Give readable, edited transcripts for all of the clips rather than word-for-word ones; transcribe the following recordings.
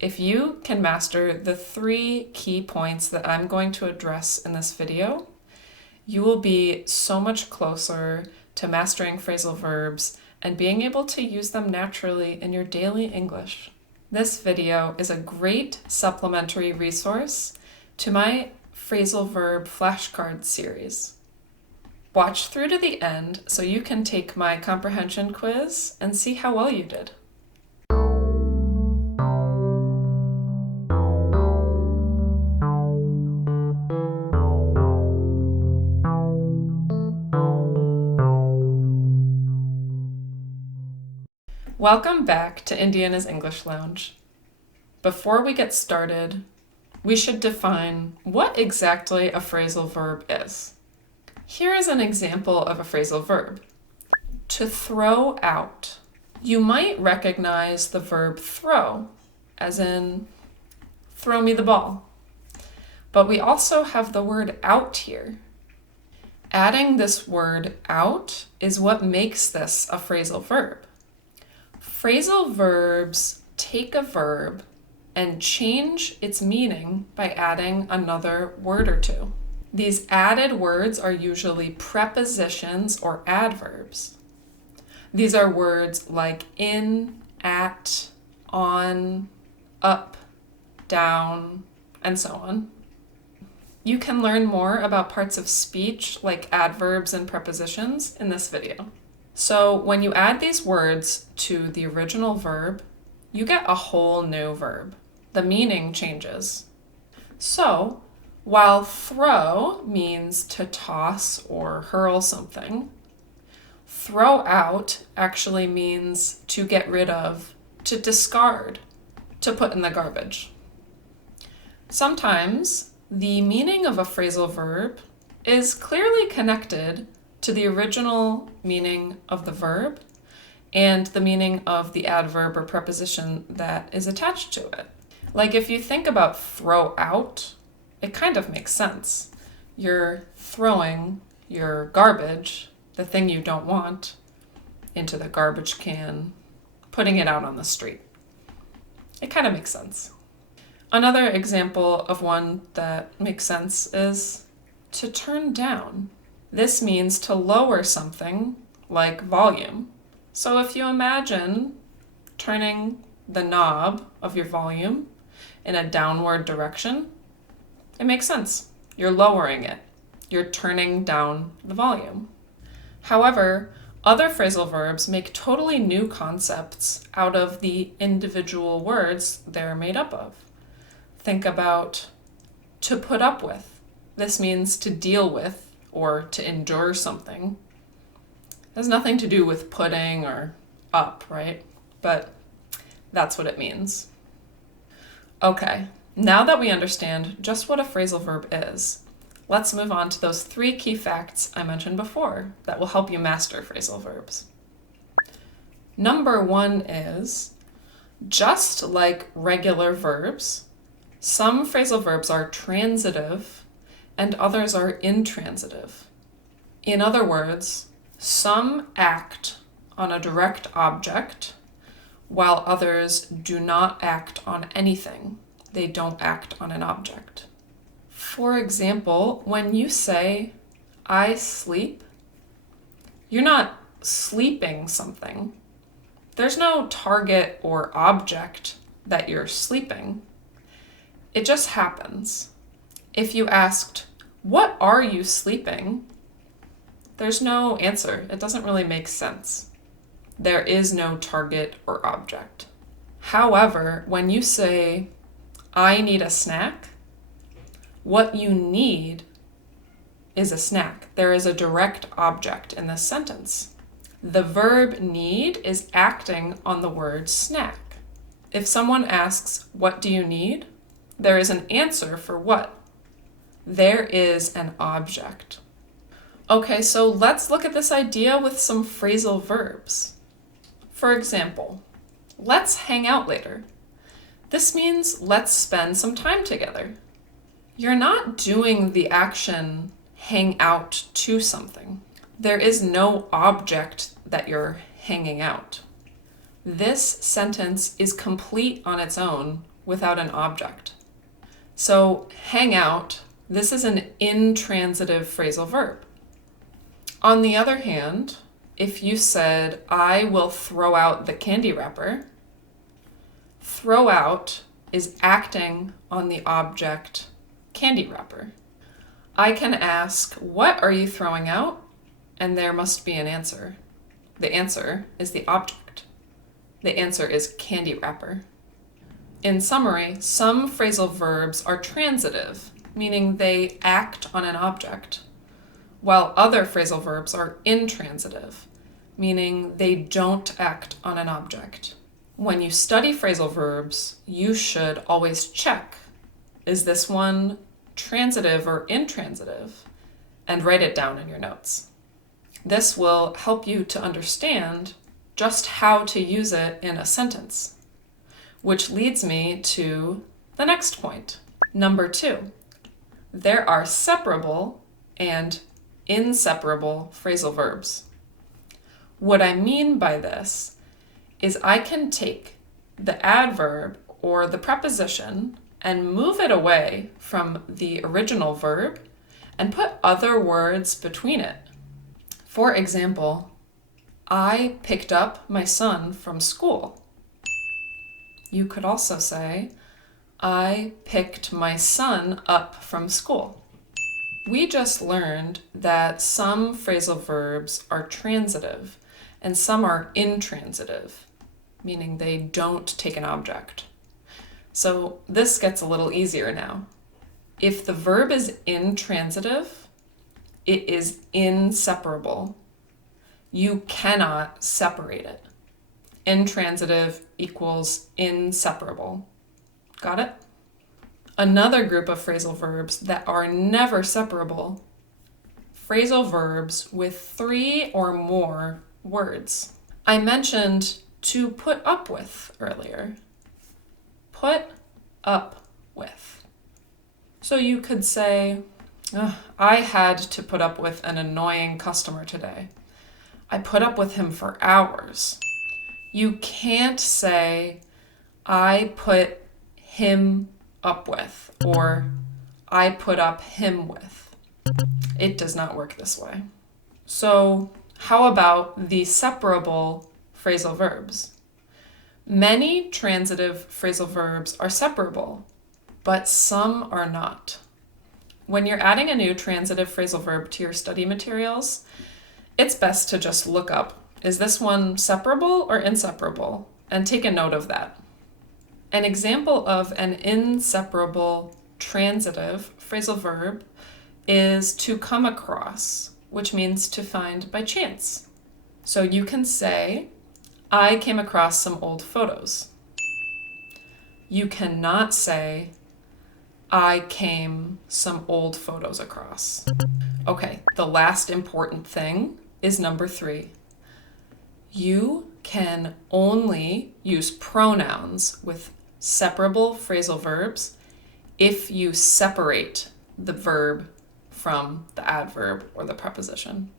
If you can master the 3 key points that I'm going to address in this video, you will be so much closer to mastering phrasal verbs and being able to use them naturally in your daily English. This video is a great supplementary resource to my phrasal verb flashcard series. Watch through to the end so you can take my comprehension quiz and see how well you did. Welcome back to Indiana's English Lounge. Before we get started, we should define what exactly a phrasal verb is. Here is an example of a phrasal verb. To throw out. You might recognize the verb throw, as in throw me the ball. But we also have the word out here. Adding this word out is what makes this a phrasal verb. Phrasal verbs take a verb and change its meaning by adding another word or two. These added words are usually prepositions or adverbs. These are words like in, at, on, up, down, and so on. You can learn more about parts of speech like adverbs and prepositions in this video. So when you add these words to the original verb, you get a whole new verb. The meaning changes. So while throw means to toss or hurl something, throw out actually means to get rid of, to discard, to put in the garbage. Sometimes the meaning of a phrasal verb is clearly connected to the original meaning of the verb and the meaning of the adverb or preposition that is attached to it. Like if you think about throw out, it kind of makes sense. You're throwing your garbage, the thing you don't want, into the garbage can, putting it out on the street. It kind of makes sense. Another example of one that makes sense is to turn down. This means to lower something like volume. So if you imagine turning the knob of your volume in a downward direction, it makes sense. You're lowering it. You're turning down the volume. However, other phrasal verbs make totally new concepts out of the individual words they're made up of. Think about to put up with. This means to deal with or to endure something. It has nothing to do with putting or up, right? But that's what it means. Okay, now that we understand just what a phrasal verb is, let's move on to those 3 key facts I mentioned before that will help you master phrasal verbs. Number 1 is, just like regular verbs, some phrasal verbs are transitive and others are intransitive. In other words, some act on a direct object, while others do not act on anything. They don't act on an object. For example, when you say, I sleep, you're not sleeping something. There's no target or object that you're sleeping. It just happens. If you asked, what are you sleeping? There's no answer. It doesn't really make sense. There is no target or object. However, when you say, I need a snack, what you need is a snack. There is a direct object in this sentence. The verb need is acting on the word snack. If someone asks, what do you need? There is an answer for what? There is an object. Okay, so let's look at this idea with some phrasal verbs. For example, let's hang out later. This means let's spend some time together. You're not doing the action hang out to something. There is no object that you're hanging out. This sentence is complete on its own without an object. So hang out, this is an intransitive phrasal verb. On the other hand, if you said, I will throw out the candy wrapper, throw out is acting on the object candy wrapper. I can ask, what are you throwing out? And there must be an answer. The answer is the object. The answer is candy wrapper. In summary, some phrasal verbs are transitive, meaning they act on an object, while other phrasal verbs are intransitive, meaning they don't act on an object. When you study phrasal verbs, you should always check, is this one transitive or intransitive? And write it down in your notes. This will help you to understand just how to use it in a sentence, which leads me to the next point. Number 2, there are separable and inseparable phrasal verbs. What I mean by this is I can take the adverb or the preposition and move it away from the original verb and put other words between it. For example, I picked up my son from school. You could also say, I picked my son up from school. We just learned that some phrasal verbs are transitive and some are intransitive, meaning they don't take an object. So this gets a little easier now. If the verb is intransitive, it is inseparable. You cannot separate it. Intransitive equals inseparable. Got it? Another group of phrasal verbs that are never separable, phrasal verbs with 3 or more words. I mentioned to put up with earlier. Put up with. So you could say, I had to put up with an annoying customer today. I put up with him for hours. You can't say, I put him up with, or I put up him with. It does not work this way. So how about the separable phrasal verbs? Many transitive phrasal verbs are separable, but some are not. When you're adding a new transitive phrasal verb to your study materials, it's best to just look up, is this one separable or inseparable? And take a note of that. An example of an inseparable transitive phrasal verb is to come across, which means to find by chance. So you can say, I came across some old photos. You cannot say, I came some old photos across. Okay, the last important thing is number 3. You can only use pronouns with separable phrasal verbs if you separate the verb from the adverb or the preposition.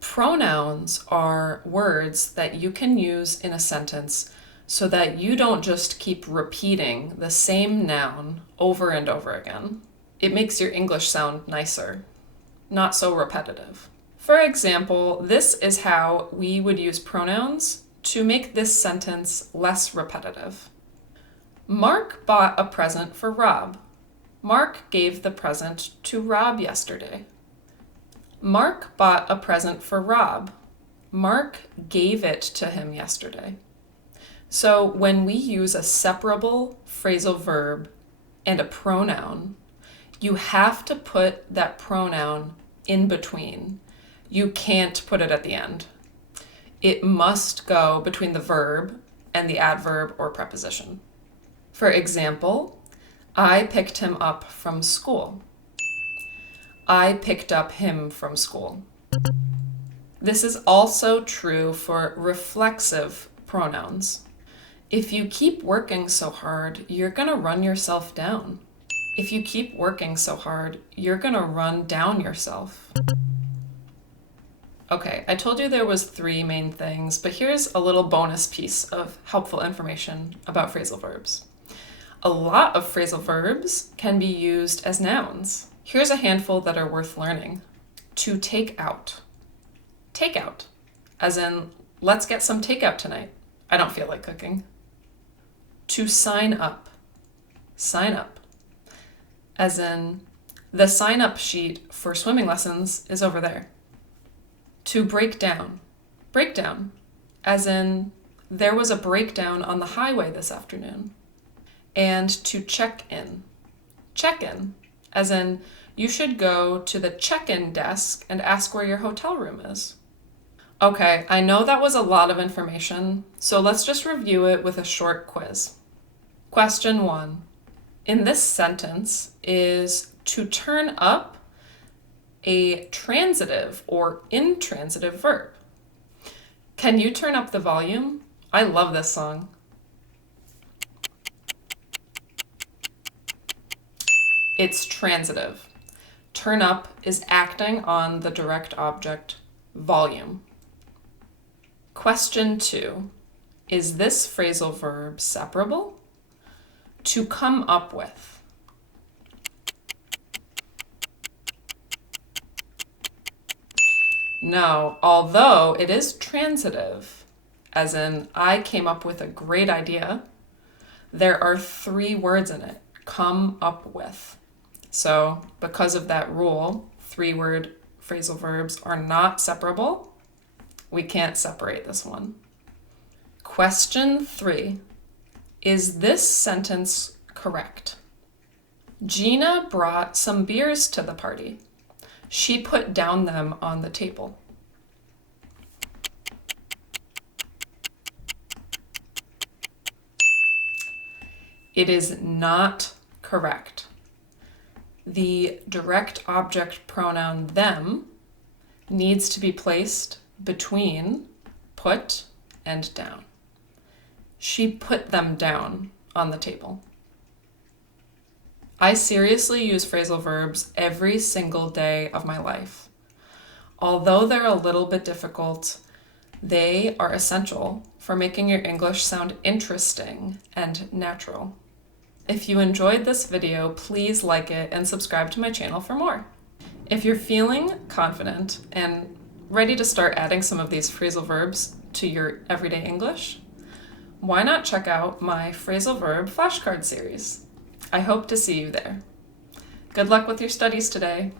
Pronouns are words that you can use in a sentence so that you don't just keep repeating the same noun over and over again. It makes your English sound nicer, not so repetitive. For example, this is how we would use pronouns to make this sentence less repetitive. Mark bought a present for Rob. Mark gave the present to Rob yesterday. Mark bought a present for Rob. Mark gave it to him yesterday. So when we use a separable phrasal verb and a pronoun, you have to put that pronoun in between. You can't put it at the end. It must go between the verb and the adverb or preposition. For example, I picked him up from school. I picked up him from school. This is also true for reflexive pronouns. If you keep working so hard, you're going to run yourself down. If you keep working so hard, you're going to run down yourself. Okay, I told you there was 3 main things, but here's a little bonus piece of helpful information about phrasal verbs. A lot of phrasal verbs can be used as nouns. Here's a handful that are worth learning. To take out. Take out, as in, let's get some takeout tonight. I don't feel like cooking. To sign up. Sign up, as in, the sign-up sheet for swimming lessons is over there. To break down. Break down, as in, there was a breakdown on the highway this afternoon. And to check in. Check in, as in, you should go to the check-in desk and ask where your hotel room is. Okay, I know that was a lot of information, so let's just review it with a short quiz. Question 1. In this sentence, is to turn up a transitive or intransitive verb? Can you turn up the volume? I love this song. It's transitive. Turn up is acting on the direct object, volume. Question 2. Is this phrasal verb separable? To come up with. No, although it is transitive, as in, I came up with a great idea, there are 3 words in it, come up with. So, because of that rule, 3-word phrasal verbs are not separable. We can't separate this one. Question 3. Is this sentence correct? Gina brought some beers to the party. She put down them on the table. It is not correct. The direct object pronoun them needs to be placed between put and down. She put them down on the table. I seriously use phrasal verbs every single day of my life. Although they're a little bit difficult, they are essential for making your English sound interesting and natural. If you enjoyed this video, please like it and subscribe to my channel for more. If you're feeling confident and ready to start adding some of these phrasal verbs to your everyday English, why not check out my phrasal verb flashcard series? I hope to see you there. Good luck with your studies today.